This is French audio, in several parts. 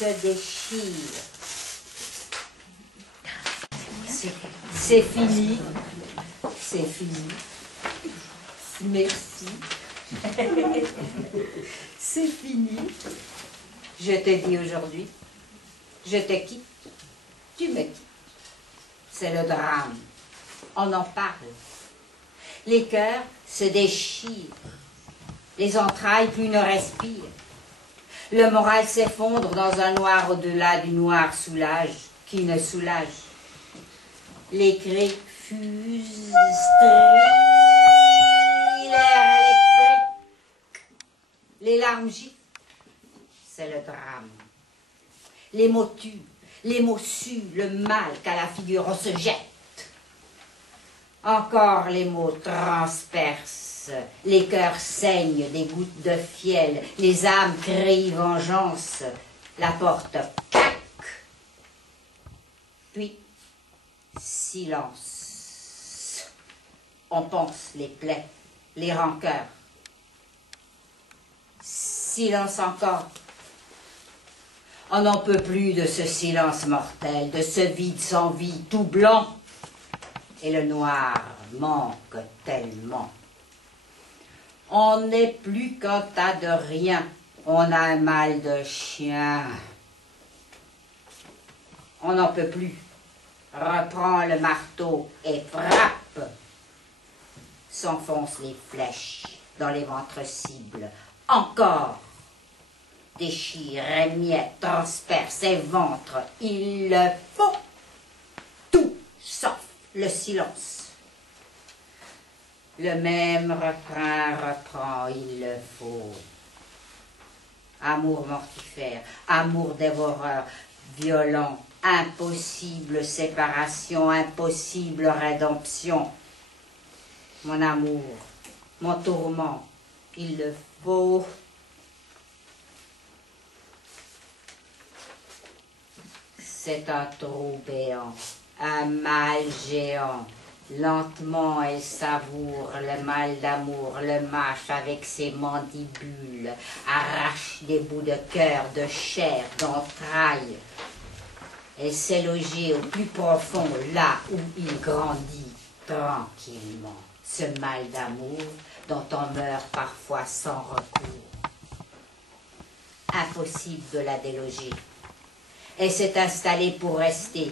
se déchire. C'est fini. C'est fini. Merci. C'est fini. Je te dis aujourd'hui, je te quitte, tu me quittes. C'est le drame. On en parle. Les cœurs se déchirent. Les entrailles plus ne respirent. Le moral s'effondre dans un noir au-delà du noir soulage qui ne soulage. Les cris fusent, l'air électrique. Les larmes giflent. C'est le drame. Les mots tuent, les mots suent, le mal qu'à la figure on se jette. Encore les mots transpercent, les cœurs saignent des gouttes de fiel, les âmes crient vengeance, la porte claque. Puis, silence. On pense les plaies, les rancœurs. Silence encore. On n'en peut plus de ce silence mortel, de ce vide sans vie, tout blanc. Et le noir manque tellement. On n'est plus qu'un tas de rien. On a un mal de chien. On n'en peut plus. Reprends le marteau et frappe. S'enfoncent les flèches dans les ventres cibles. Encore. Déchire, émiette, transperce et ventre. Il le faut. Tout sauf le silence. Le même refrain reprend, il le faut. Amour mortifère, amour dévoreur, violent, impossible séparation, impossible rédemption. Mon amour, mon tourment, il le faut. C'est un trou béant, un mal géant. Lentement, elle savoure le mal d'amour, le mâche avec ses mandibules, arrache des bouts de cœur, de chair, d'entrailles. Elle s'est logée au plus profond, là où il grandit tranquillement. Ce mal d'amour dont on meurt parfois sans recours. Impossible de la déloger. Elle s'est installée pour rester.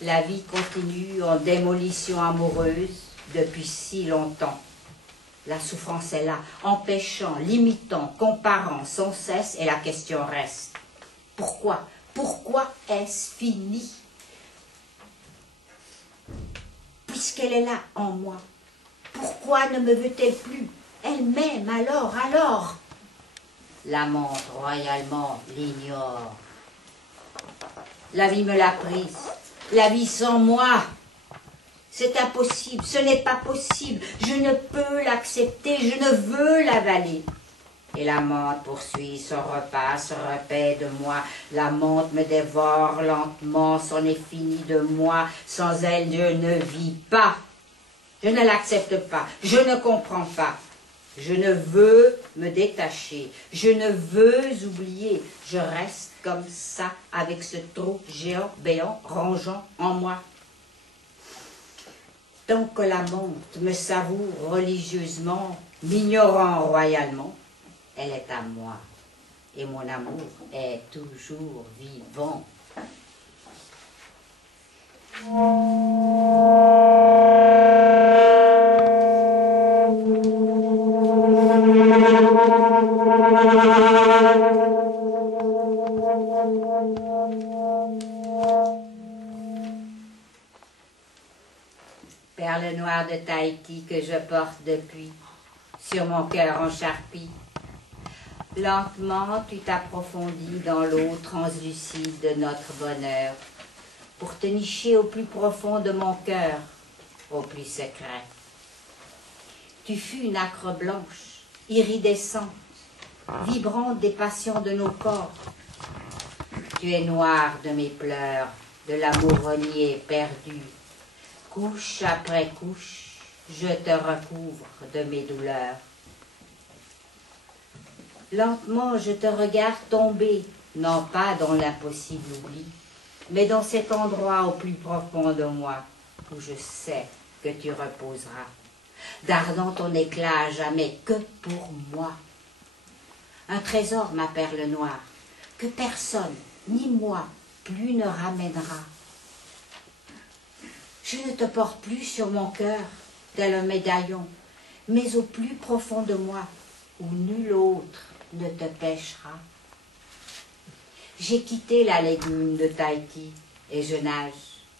La vie continue en démolition amoureuse depuis si longtemps. La souffrance est là, empêchant, limitant, comparant sans cesse, et la question reste. Pourquoi? Pourquoi est-ce fini? Puisqu'elle est là en moi, pourquoi ne me veut-elle plus? Elle m'aime alors. L'amante royalement l'ignore. La vie me l'a prise. La vie sans moi, c'est impossible, ce n'est pas possible, je ne peux l'accepter, je ne veux l'avaler. Et l'amante poursuit son repas, se repaît de moi, l'amante me dévore lentement, c'en est fini de moi, sans elle je ne vis pas, je ne l'accepte pas, je ne comprends pas. Je ne veux me détacher, je ne veux oublier, je reste comme ça avec ce trou géant, béant, rongeant en moi. Tant que l'amante me savoure religieusement, m'ignorant royalement, elle est à moi et mon amour est toujours vivant. Perle noire de Tahiti que je porte depuis sur mon cœur en charpie. Lentement, tu t'approfondis dans l'eau translucide de notre bonheur pour te nicher au plus profond de mon cœur, au plus secret. Tu fus une nacre blanche, iridescente, vibrante des passions de nos corps. Tu es noire de mes pleurs, de l'amour renié, perdu. Couche après couche, je te recouvre de mes douleurs. Lentement, je te regarde tomber, non pas dans l'impossible oubli, mais dans cet endroit au plus profond de moi, où je sais que tu reposeras, dardant ton éclat à jamais que pour moi. Un trésor, ma perle noire, que personne, ni moi, plus ne ramènera. Je ne te porte plus sur mon cœur, tel un médaillon, mais au plus profond de moi, où nul autre ne te pêchera. J'ai quitté la lagune de Tahiti et je nage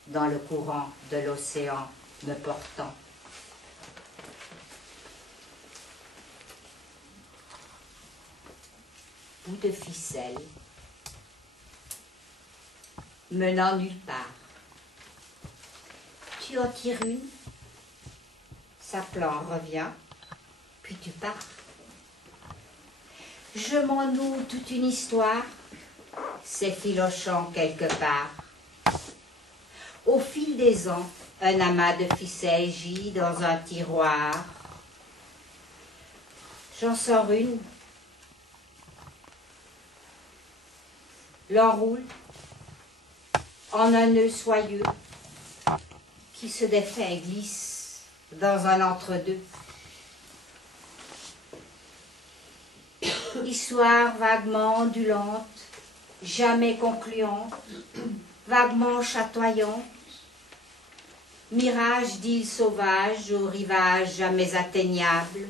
dans le courant de l'océan me portant. Bout de ficelle, menant nulle part. Tu en tires une, sa plan revient, puis tu pars. Je m'en noue toute une histoire, s'effilochant quelque part. Au fil des ans, un amas de ficelles gît dans un tiroir. J'en sors une, l'enroule en un nœud soyeux qui se défait et glisse dans un entre-deux. Histoire vaguement ondulante, jamais concluante, vaguement chatoyante, mirage d'îles sauvages aux rivages jamais atteignables,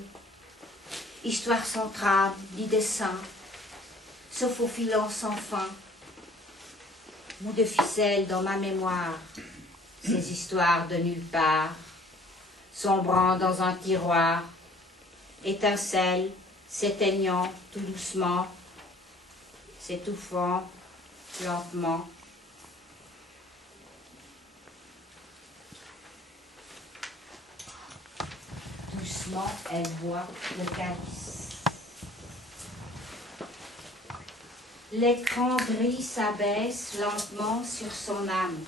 histoire sans trame ni dessin, se faufilant sans fin, bout de ficelle dans ma mémoire, ces histoires de nulle part, sombrant dans un tiroir, étincelle, s'éteignant tout doucement, s'étouffant lentement. Doucement, elle boit le calice. L'écran gris s'abaisse lentement sur son âme,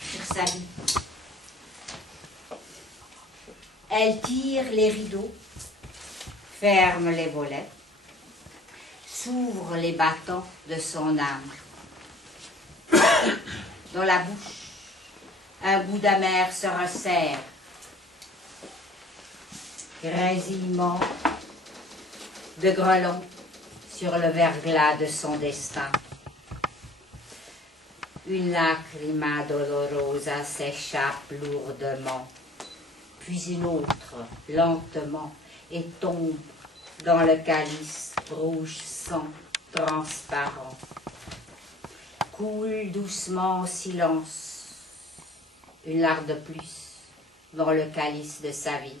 sur sa vie. Elle tire les rideaux, ferme les volets, s'ouvre les battants de son âme. Dans la bouche, un goût d'amer se resserre. Grésillement de grelons sur le verglas de son destin. Une lacrima dolorosa s'échappe lourdement, puis une autre, lentement, et tombe dans le calice rouge sang transparent. Coule doucement en silence, une larme de plus dans le calice de sa vie.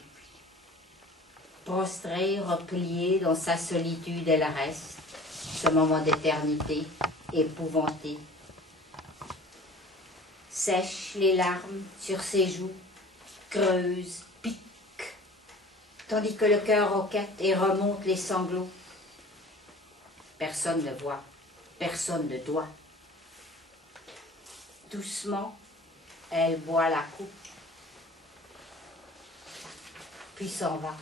Prostrée, repliée dans sa solitude, elle reste, ce moment d'éternité, épouvantée. Sèche les larmes sur ses joues, creuse, pique, tandis que le cœur roquette et remonte les sanglots. Personne ne voit, personne ne doit. Doucement, elle boit la coupe, puis s'en va.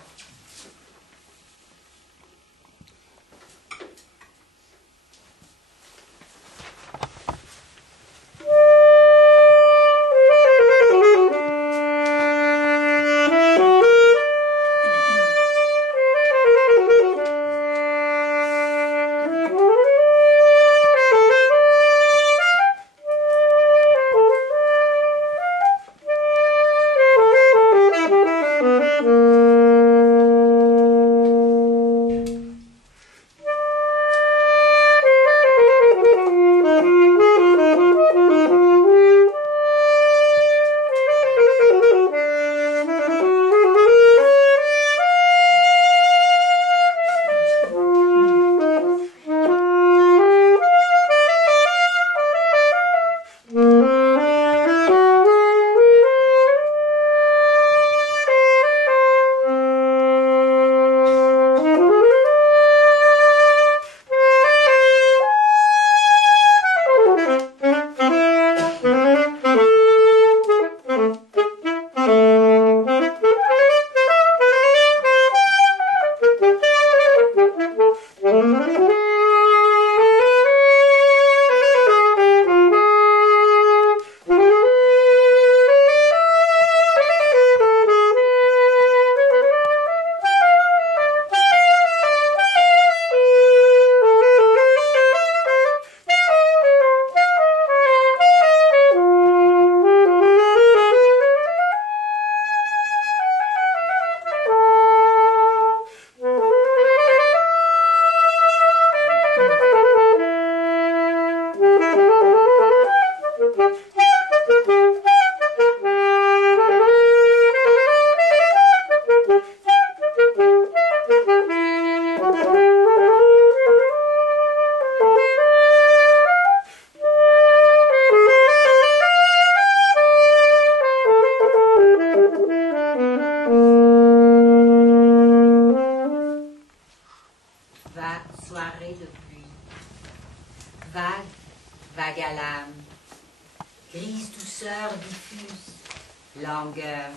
douceur diffuse, langueur.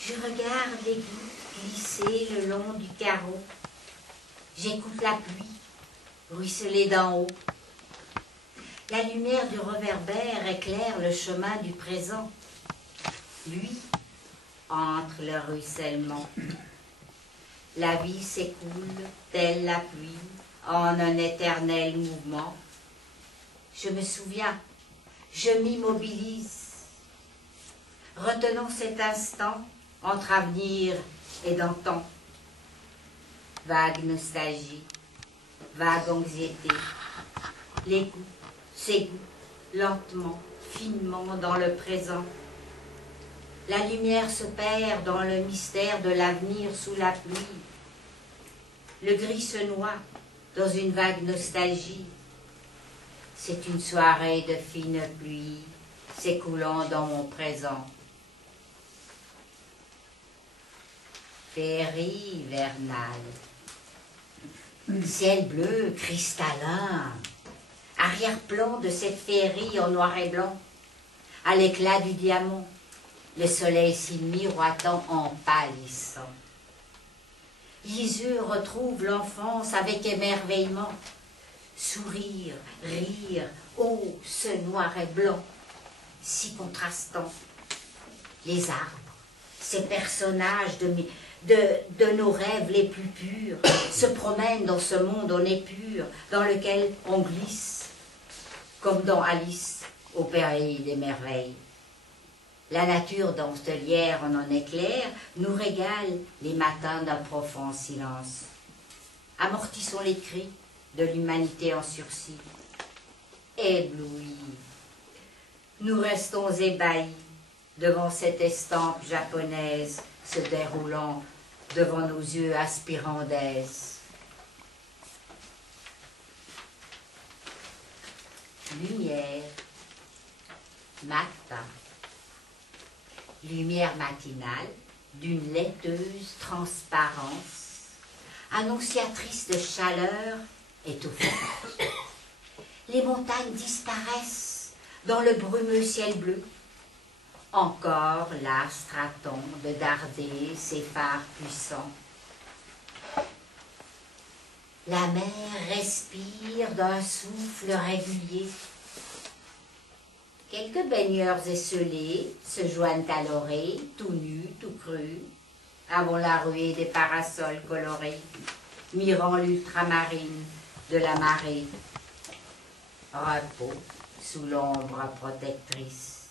Je regarde les gouttes glisser le long du carreau. J'écoute la pluie ruisseler d'en haut. La lumière du réverbère éclaire le chemin du présent. Lui entre le ruissellement. La vie s'écoule, telle la pluie, en un éternel mouvement. Je me souviens, je m'immobilise. Retenons cet instant entre avenir et d'antan. Vague nostalgie, vague anxiété. Les goûts s'égouttent lentement, finement dans le présent. La lumière se perd dans le mystère de l'avenir sous la pluie. Le gris se noie dans une vague nostalgie. C'est une soirée de fine pluie s'écoulant dans mon présent. Féerie hivernale. Ciel bleu, cristallin. Arrière-plan de cette féerie en noir et blanc. À l'éclat du diamant. Le soleil s'y miroitant en pâlissant. Les yeux retrouvent l'enfance avec émerveillement. Sourire, rire, oh, ce noir et blanc, si contrastant. Les arbres, ces personnages de nos rêves les plus purs, se promènent dans ce monde en épure, dans lequel on glisse, comme dans Alice, au pays des merveilles. La nature dentelière en éclair nous régale les matins d'un profond silence. Amortissons les cris de l'humanité en sursis. Éblouis, nous restons ébahis devant cette estampe japonaise se déroulant devant nos yeux aspirants d'aise. Lumière, matin. Lumière matinale d'une laiteuse transparence, annonciatrice de chaleur étouffante. Les montagnes disparaissent dans le brumeux ciel bleu. Encore l'astre attend de darder ses phares puissants. La mer respire d'un souffle régulier. Quelques baigneurs esselés se joignent à l'oreille, tout nus, tout crus, avant la ruée des parasols colorés, mirant l'ultramarine de la marée. Repos sous l'ombre protectrice.